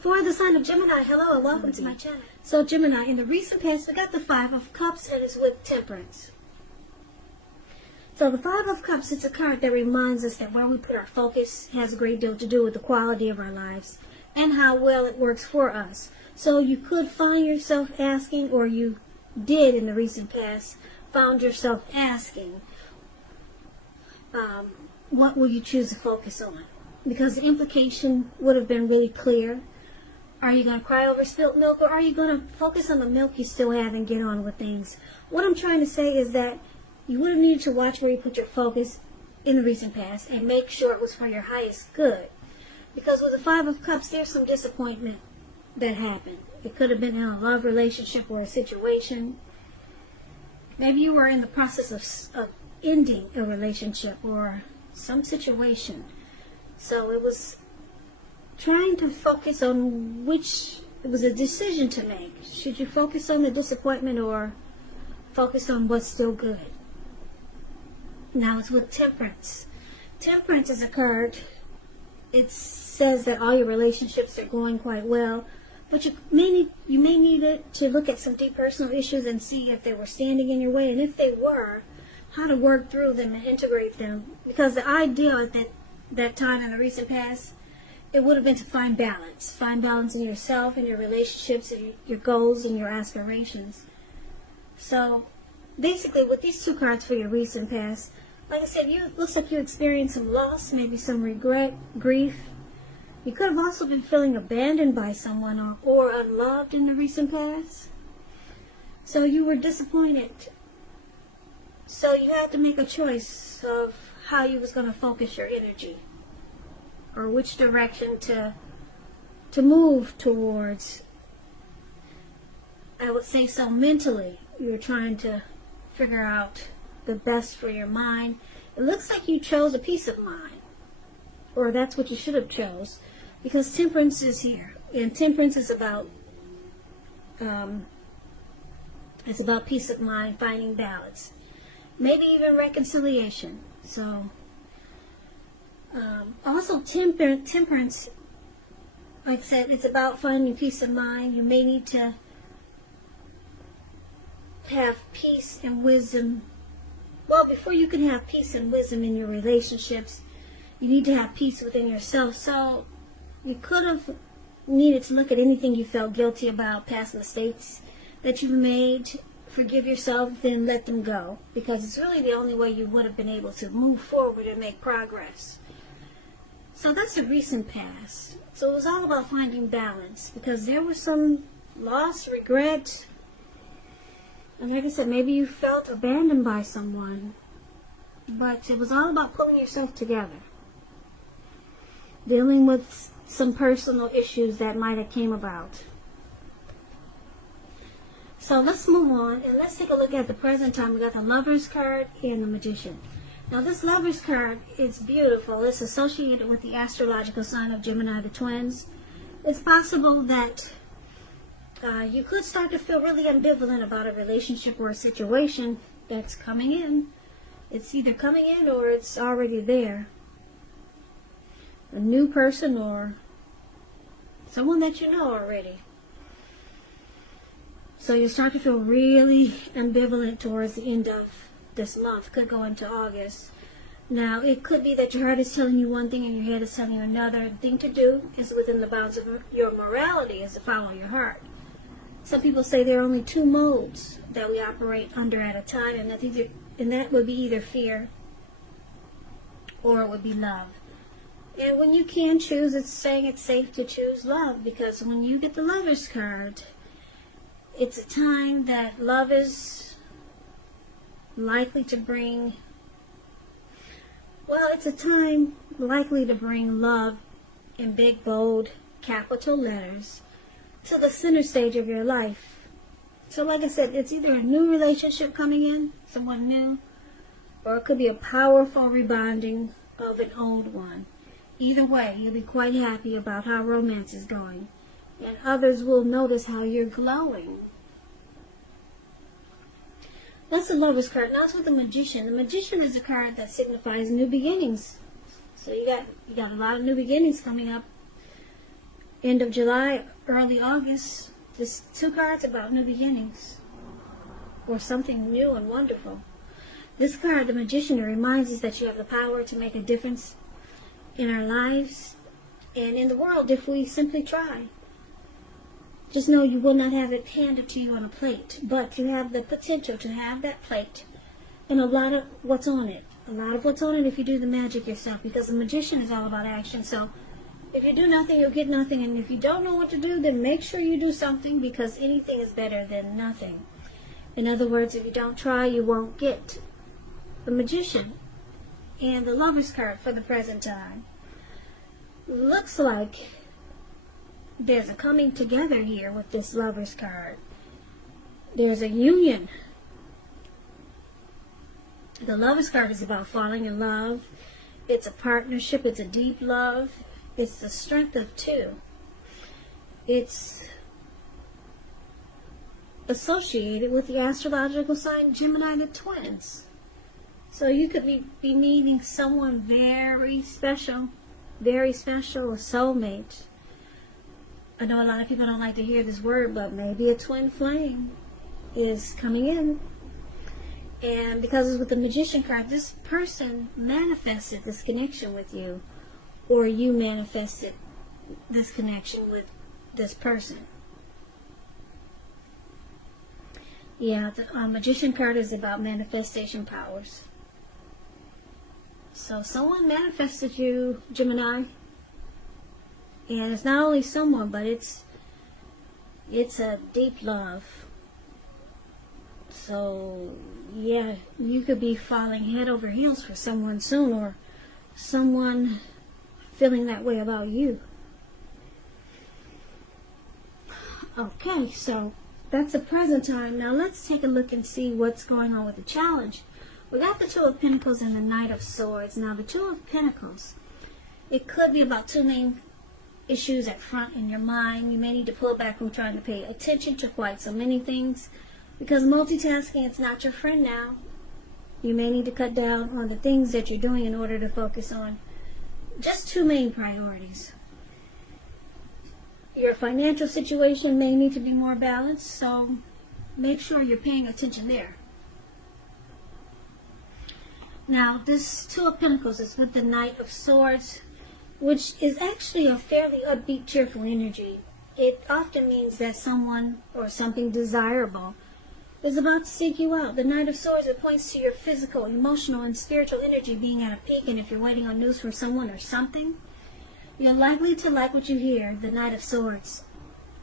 For the sign of Gemini, hello and welcome to my channel. So Gemini, in the recent past, we got the Five of Cups and it's with Temperance. So the Five of Cups, it's a card that reminds us that where we put our focus has a great deal to do with the quality of our lives and how well it works for us. So you could find yourself asking, or you did in the recent past, found yourself asking, what will you choose to focus on? Because the implication would have been really clear. Are you going to cry over spilt milk, or are you going to focus on the milk you still have and get on with things? What I'm trying to say is that you would have needed to watch where you put your focus in the recent past and make sure it was for your highest good. Because with the Five of Cups, there's some disappointment that happened. It could have been in a love relationship or a situation. Maybe you were in the process of ending a relationship or some situation. So it was trying to focus on which, it was a decision to make. Should you focus on the disappointment or focus on what's still good? Now it's with Temperance. Temperance is a card. It says that all your relationships are going quite well, but you may need it to look at some deep personal issues and see if they were standing in your way, and if they were, how to work through them and integrate them. Because the ideal at that time in the recent past, it would have been to find balance. Find balance in yourself, in your relationships, in your goals, and your aspirations. So, basically, with these two cards for your recent past, like I said, it looks like you experienced some loss, maybe some regret, grief. You could have also been feeling abandoned by someone or unloved in the recent past. So you were disappointed. So you had to make a choice of how you was going to focus your energy, or which direction to move towards. I would say so mentally, you were trying to figure out the best for your mind. It looks like you chose a peace of mind, or that's what you should have chose, because Temperance is here, and Temperance is about peace of mind, finding balance, maybe even reconciliation. So also Temperance, like I said, it's about finding peace of mind. You may need to have peace and wisdom. Well, before you can have peace and wisdom in your relationships, you need to have peace within yourself. So you could have needed to look at anything you felt guilty about, past mistakes that you've made, forgive yourself, then let them go. Because it's really the only way you would have been able to move forward and make progress. So that's the recent past. So it was all about finding balance, because there was some loss, regret, and like I said, maybe you felt abandoned by someone, but it was all about pulling yourself together, dealing with some personal issues that might have came about. So let's move on and let's take a look at the present time. We got the Lover's card and the Magician. Now this Lover's card is beautiful. It's associated with the astrological sign of Gemini, the twins. It's possible that you could start to feel really ambivalent about a relationship or a situation that's coming in. It's either coming in or it's already there. A new person or someone that you know already. So you start to feel really ambivalent towards the end of this month. Could go into August. Now, it could be that your heart is telling you one thing and your head is telling you another. The thing to do is within the bounds of your morality is to follow your heart. Some people say there are only two modes that we operate under at a time, and that would be either fear or it would be love. And when you can choose, it's saying it's safe to choose love, because when you get the Lover's card, it's a time that love is likely to bring, well, it's a time likely to bring love in big, bold, capital letters to the center stage of your life. So like I said, it's either a new relationship coming in, someone new, or it could be a powerful rebonding of an old one. Either way, you'll be quite happy about how romance is going, and others will notice how you're glowing. That's the Lover's card. Now it's with the Magician. The Magician is a card that signifies new beginnings. So you got a lot of new beginnings coming up end of July, early August. This 2 cards about new beginnings or something new and wonderful. This card, the Magician, reminds us that you have the power to make a difference in our lives and in the world if we simply try. Just know you will not have it handed to you on a plate, but you have the potential to have that plate and a lot of what's on it. A lot of what's on it if you do the magic yourself, because the Magician is all about action. So if you do nothing, you'll get nothing. And if you don't know what to do, then make sure you do something, because anything is better than nothing. In other words, if you don't try, you won't get. The Magician and the Lover's card for the present time. Looks like there's a coming together here with this Lover's card. There's a union. The Lover's card is about falling in love. It's a partnership. It's a deep love. It's the strength of 2. It's associated with the astrological sign Gemini, the twins. So you could be meeting someone very special, a soulmate. I know a lot of people don't like to hear this word, but maybe a twin flame is coming in. And because it's with the Magician card, this person manifested this connection with you, or you manifested this connection with this person. Yeah, the Magician card is about manifestation powers. So someone manifested you, Gemini. And it's not only someone, but it's a deep love. So, yeah, you could be falling head over heels for someone soon, or someone feeling that way about you. Okay, so that's the present time. Now let's take a look and see what's going on with the challenge. We got the 2 of Pentacles and the Knight of Swords. Now the 2 of Pentacles, it could be about 2 main issues at front in your mind. You may need to pull back from trying to pay attention to quite so many things, because multitasking is not your friend now. You may need to cut down on the things that you're doing in order to focus on just 2 main priorities. Your financial situation may need to be more balanced, so make sure you're paying attention there. Now, this 2 of Pentacles is with the Knight of Swords, which is actually a fairly upbeat, cheerful energy. It often means that someone or something desirable is about to seek you out. The Knight of Swords, it points to your physical, emotional, and spiritual energy being at a peak, and if you're waiting on news from someone or something, you're likely to like what you hear. The Knight of Swords,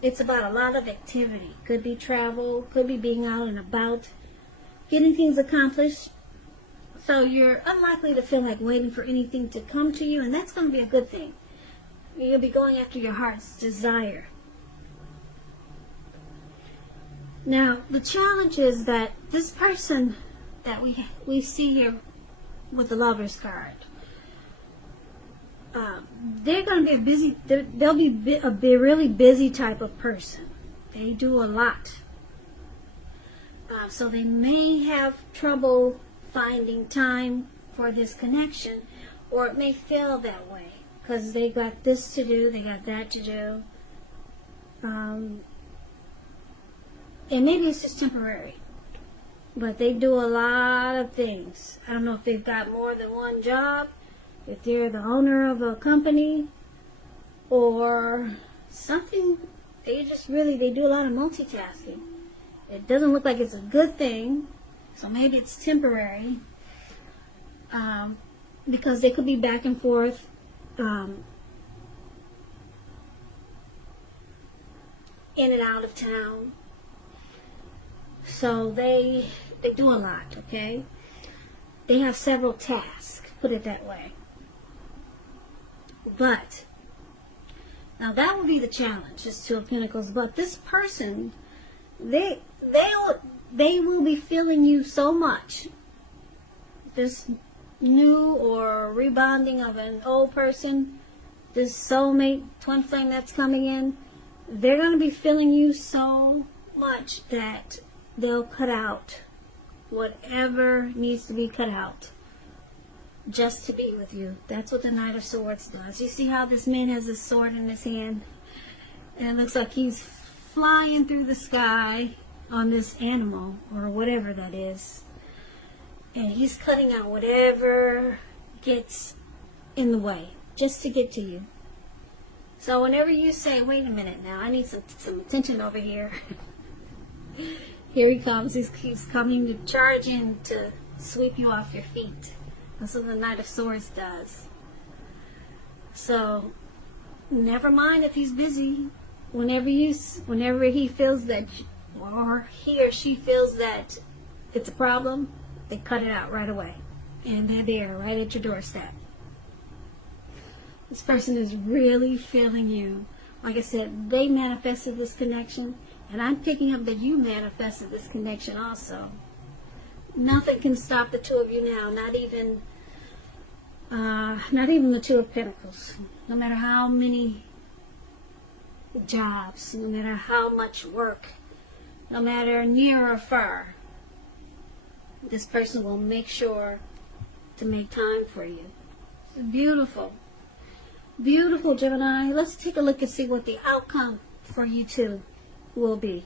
it's about a lot of activity. Could be travel, could be being out and about, getting things accomplished. So you're unlikely to feel like waiting for anything to come to you, and that's going to be a good thing. You'll be going after your heart's desire. Now, the challenge is that this person that we see here with the Lover's card, they're going to be they'll be a really busy type of person. They do a lot. So they may have trouble finding time for this connection, or it may feel that way because they got this to do, they got that to do, and maybe it's just temporary, but they do a lot of things. I don't know if they've got more than one job, if they're the owner of a company or something. They do a lot of multitasking. It doesn't look like it's a good thing. So maybe it's temporary, because they could be back and forth, in and out of town. So they do a lot, okay? They have several tasks, put it that way. But, now that will be the challenge, this 2 of Pentacles. But this person, they will be feeling you so much. This new or rebounding of an old person, this soulmate, twin flame that's coming in, they're going to be feeling you so much that they'll cut out whatever needs to be cut out just to be with you. That's what the Knight of Swords does. You see how this man has a sword in his hand? And it looks like he's flying through the sky on this animal or whatever that is. And he's cutting out whatever gets in the way just to get to you. So whenever you say, wait a minute now, I need some attention over here. Here he comes. He's coming to charge in to sweep you off your feet. That's what the Knight of Swords does. So never mind if he's busy. Whenever he feels that, or he or she feels that it's a problem, they cut it out right away. And they're there, right at your doorstep. This person is really feeling you. Like I said, they manifested this connection, and I'm picking up that you manifested this connection also. Nothing can stop the two of you now, not even the Two of Pentacles. No matter how many jobs, no matter how much work, no matter near or far, this person will make sure to make time for you. It's beautiful. Beautiful, Gemini. Let's take a look and see what the outcome for you two will be.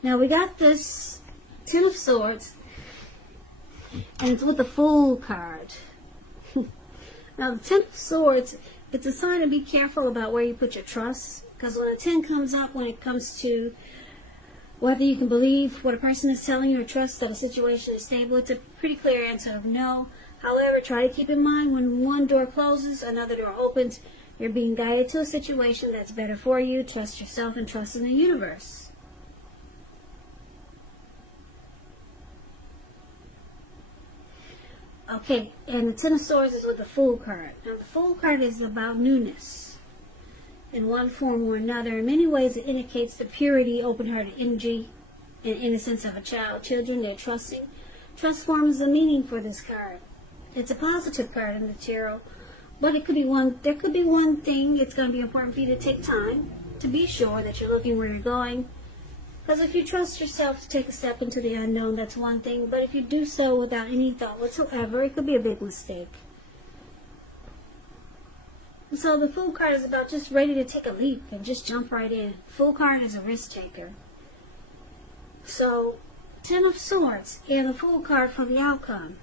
Now we got this Ten of Swords, and it's with the Fool card. Now the Ten of Swords, it's a sign to be careful about where you put your trust, because when a 10 comes up, when it comes to whether you can believe what a person is telling you or trust that a situation is stable, it's a pretty clear answer of no. However, try to keep in mind when one door closes, another door opens. You're being guided to a situation that's better for you. Trust yourself and trust in the universe. Okay, and the Ten of Swords is with the Fool card. Now, the Fool card is about newness in one form or another. In many ways, it indicates the purity, open-hearted energy, and innocence of a child. Children, they're trusting. Trust forms the meaning for this card. It's a positive card in the tarot, but there could be one thing. It's going to be important for you to take time to be sure that you're looking where you're going. Because if you trust yourself to take a step into the unknown, that's one thing. But if you do so without any thought whatsoever, it could be a big mistake. So the Fool card is about just ready to take a leap and just jump right in. Fool card is a risk taker. So, Ten of Swords and the Fool card for the outcome.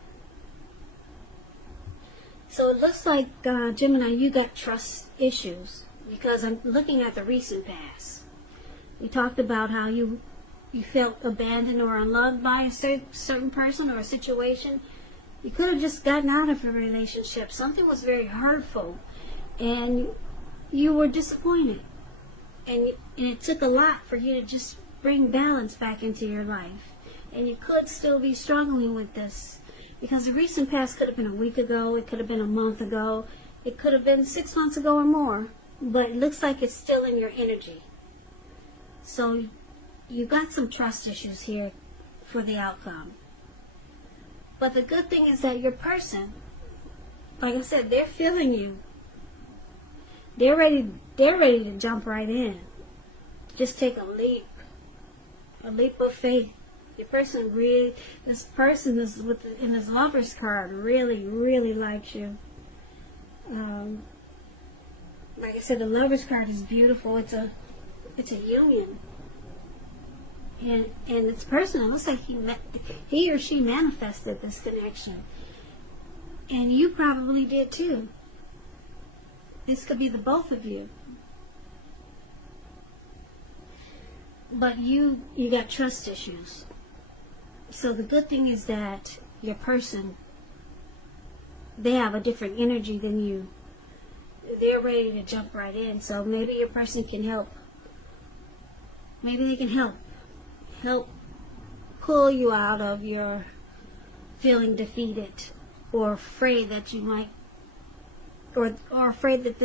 So it looks like, Gemini, you got trust issues, because I'm looking at the recent past. We talked about how you felt abandoned or unloved by a certain person or a situation. You could have just gotten out of a relationship. Something was very hurtful, and you were disappointed. And it took a lot for you to just bring balance back into your life. And you could still be struggling with this. Because the recent past could have been a week ago, it could have been a month ago, it could have been 6 months ago or more, but it looks like it's still in your energy. So you got some trust issues here for the outcome. But the good thing is that your person, like I said, they're feeling you. They're ready to jump right in. Just take a leap of faith. This person is in his Lover's card really, really likes you. Like I said, the Lover's card is beautiful. It's a union. And this person, it looks like he or she manifested this connection. And you probably did too. This could be the both of you. But you got trust issues. So the good thing is that your person, they have a different energy than you. They're ready to jump right in. So maybe your person can help. Maybe they can help pull you out of your feeling defeated or afraid that you might, or afraid that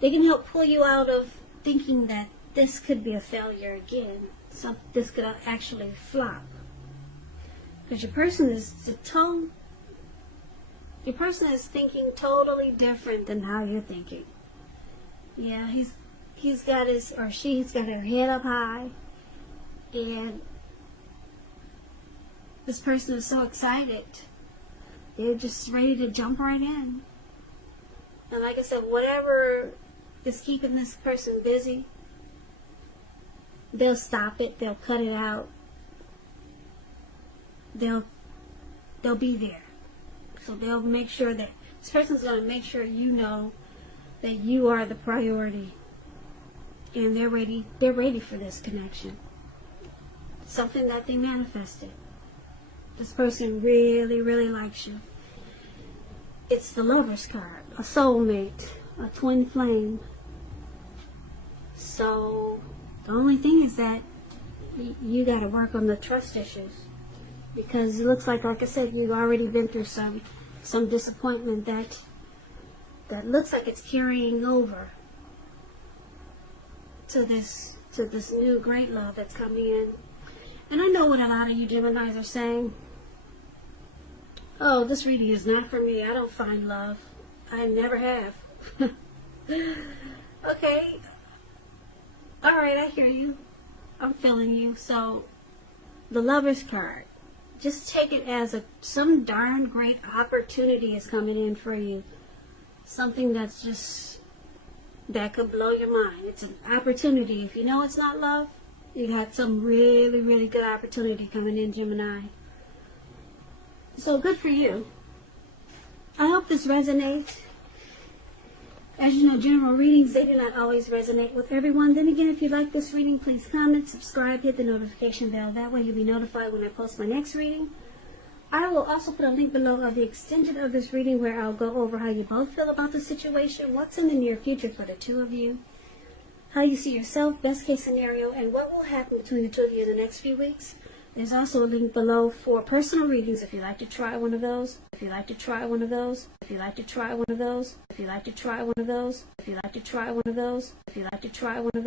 they can help pull you out of thinking that this could be a failure again. So this could actually flop. Because your person is thinking totally different than how you're thinking. Yeah, he's got his, or she's got her head up high, and this person is so excited. They're just ready to jump right in. And like I said, whatever is keeping this person busy, they'll stop it, they'll cut it out, they'll be there. So they'll make sure that this person's going to make sure you know that you are the priority, and they're ready for this connection. Something that they manifested. This person really, really likes you. It's the Lover's card, a soulmate, a twin flame. So the only thing is that you got to work on the trust issues, because it looks like I said, you've already been through some disappointment that looks like it's carrying over to this new great love that's coming in. And I know what a lot of you Geminis are saying. Oh, this reading is not for me. I don't find love. I never have. Okay. Alright, I hear you. I'm feeling you. So, the Lover's card. Just take it as some darn great opportunity is coming in for you. Something that could blow your mind. It's an opportunity. If you know it's not love, you got some really, really good opportunity coming in, Gemini. So good for you. I hope this resonates. As you know, general readings, they do not always resonate with everyone. Then again, if you like this reading, please comment, subscribe, hit the notification bell. That way you'll be notified when I post my next reading. I will also put a link below of the extension of this reading where I'll go over how you both feel about the situation, what's in the near future for the two of you, how you see yourself, best case scenario, and what will happen between the two of you in the next few weeks. There's also a link below for personal readings if you'd like to try one of those. If you'd like to try one of those. If you'd like to try one of those. If you'd like to try one of those. If you'd like to try one of those. If you'd like to try one of those.